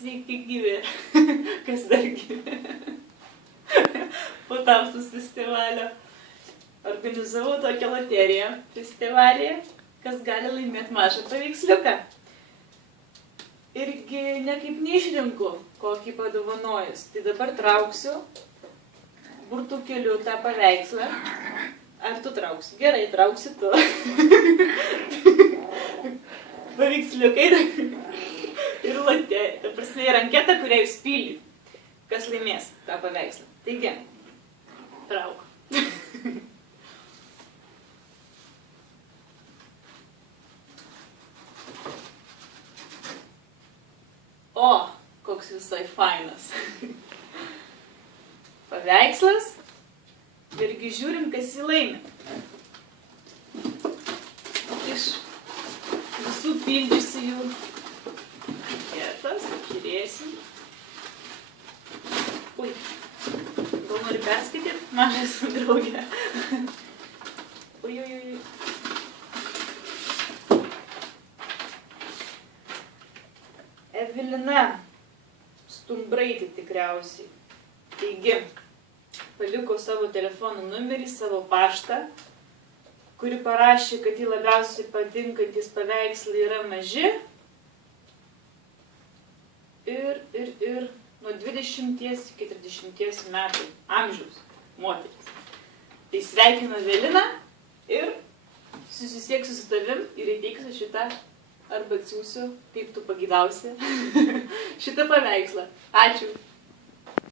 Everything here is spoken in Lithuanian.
Sveiki gyvi. Kas dar gyvi. Po Tamstos festivalio organizavau tokią loteriją festivalyje, kas gali laimėti mažą paveiksliuką. Irgi nekaip neišrinku, kokį padovanojus. Tai dabar trauksiu burtukeliu tą paveikslą. Ar tu trauksi? Gerai, trauksi tu. Paveiksliukai ir loterija. Ta prasme, ir anketa, kurią jūs pylį. Kas laimės tą paveikslą. Taigi, trauk. O, koks visai fainas. Paveikslas. Irgi žiūrim, kas jį laimi. Iš visų pildžiusių jų anketas, žiūrėsim. Ui, gal nori perskaityti? Mažas draugė. Ui. Evelina Stumbraitė tikriausiai. Taigi, paliko savo telefono numerį, savo paštą, kuri parašė, kad jį labiausiai patinkantis paveikslai yra maži ir nuo 20 iki 30 metų amžiaus moteris. Tai sveikinu Eveliną ir susisieksiu su tavim ir įteiksiu šitą arba atsiųsiu, kaip tu pagidausi, šitą paveikslą. Ačiū.